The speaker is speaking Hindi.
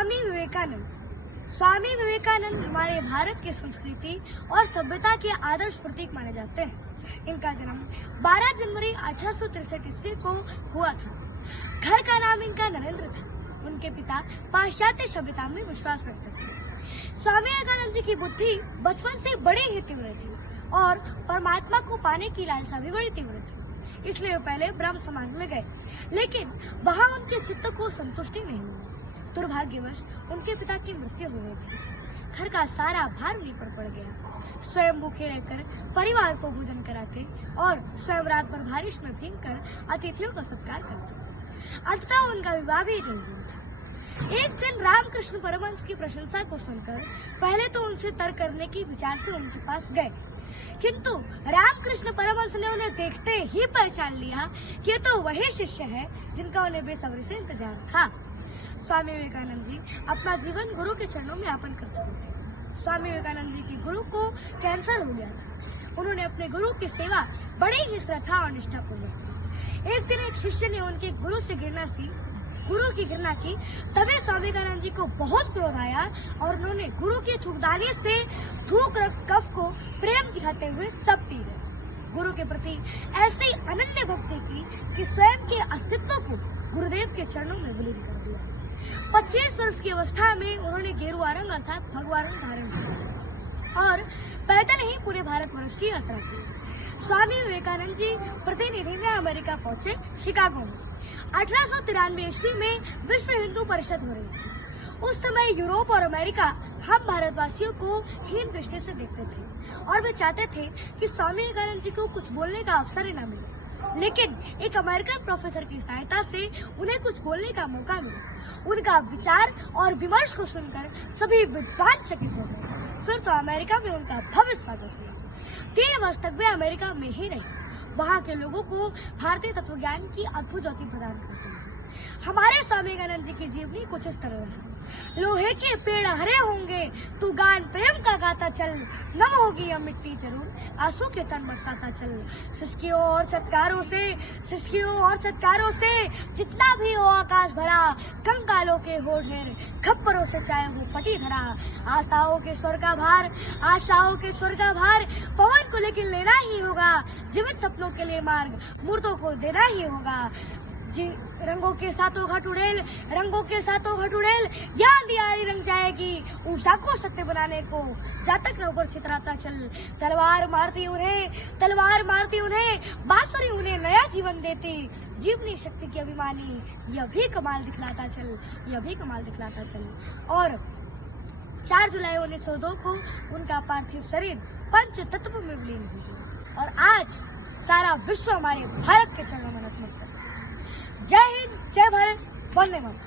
स्वामी विवेकानंद हमारे भारत की संस्कृति और सभ्यता के आदर्श प्रतीक माने जाते हैं। इनका जन्म 12 जनवरी 1863 ईस्वी को हुआ था। घर का नाम इनका नरेंद्र था। उनके पिता पाश्चात्य सभ्यता में विश्वास रखते थे। स्वामी विवेकानंद जी की बुद्धि बचपन से बड़ी ही तीव्र थी और परमात्मा को पाने की लालसा भी बड़ी तीव्र थी। इसलिए वे पहले ब्रह्म समाज में गए, लेकिन वहां उनके चित्त को संतुष्टि नहीं मिली। दुर्भाग्यवश उनके पिता की मृत्यु हो गई थी। घर का सारा भार उन्हीं पर पड़ गया। स्वयं भूखे रहकर परिवार को भोजन कराते और स्वयं रात भर बारिश में भीगकर अतिथियों का सत्कार करते। अंततः उनका विवाह भी नहीं हुआ था। एक दिन रामकृष्ण परमहंस की प्रशंसा को सुनकर पहले तो उनसे तर्क करने की विचार से उनके पास गए, किंतु रामकृष्ण परमहंस ने उन्हें देखते ही पहचान लिया कि तो वही शिष्य है जिनका उन्हें बेसब्री से इंतजार था। स्वामी विवेकानंद जी अपना जीवन गुरु के चरणों में अर्पण कर चुके थे। स्वामी विवेकानंद जी की गुरु को कैंसर हो गया था। उन्होंने अपने गुरु की सेवा बड़ी ही श्रद्धा और निष्ठा पूर्वक की। एक दिन एक शिष्य ने उनके गुरु की घृणा की। तभी स्वामी विवेकानंद जी को बहुत क्रोध आया और उन्होंने गुरु की थूकदानी से थूक कफ को प्रेम दिखाते हुए सब पी गए। गुरु के प्रति ऐसी अनन्य भक्ति थी कि स्वयं के अस्तित्व को गुरुदेव के चरणों में विलीन कर दिया। 25 वर्ष की अवस्था में उन्होंने गेरुआ रंग अर्थात भगवा रंग धारण किया और पैदल ही पूरे भारतवर्ष की यात्रा की। स्वामी विवेकानंद जी प्रतिनिधि में अमेरिका पहुंचे, शिकागो में। 1893 ईस्वी में विश्व हिंदू परिषद हो रही थी। उस समय यूरोप और अमेरिका हम भारतवासियों को हीन दृष्टि से देखते थे और वे चाहते थे कि स्वामी विवेकानंद जी को कुछ बोलने का अवसर ही न मिले, लेकिन एक अमेरिकन प्रोफेसर की सहायता से उन्हें कुछ बोलने का मौका मिला। उनका विचार और विमर्श को सुनकर सभी विद्वान चकित हो गए। फिर तो अमेरिका में उनका भव्य स्वागत हुआ। 3 वर्ष तक वे अमेरिका में ही रहे। वहाँ के लोगों को भारतीय तत्वज्ञान की अद्भुत ज्योति प्रदान करते हैं। हमारे स्वामी विवेकानंद जी की जीवनी कुछ इस तरह है। लोहे के पेड़ हरे होंगे, तू गान प्रेम का गाता चल, नम होगी यह मिट्टी जरूर, आंसू के तन बरसाता चल। सिसकियों और चटकारों से जितना भी हो आकाश भरा, कंकालों के हो ढेर, खप्परों से चाहे वो पटी धरा। आशाओं के स्वर का भार पवन को लेकिन लेना ही होगा। जीवित सपनों के लिए मार्ग मूर्तों को देना ही होगा। जी रंगों के सातों घट उड़ेल, या दियारी रंग जाएगी उषा को सत्य बनाने को। जातक नौकर छितराता चल, तलवार मारती उन्हें बांसुरी उन्हें नया जीवन देती। जीवनी शक्ति की अभिमानी यह भी कमाल दिखलाता चल। और 4 जुलाई 1902 को उनका पार्थिव शरीर पंच तत्व में विलीन हो गया और आज सारा विश्व हमारे भारत के चरणों में नतमस्तक। जय हिंद, जय भारत, वंदे मातरम।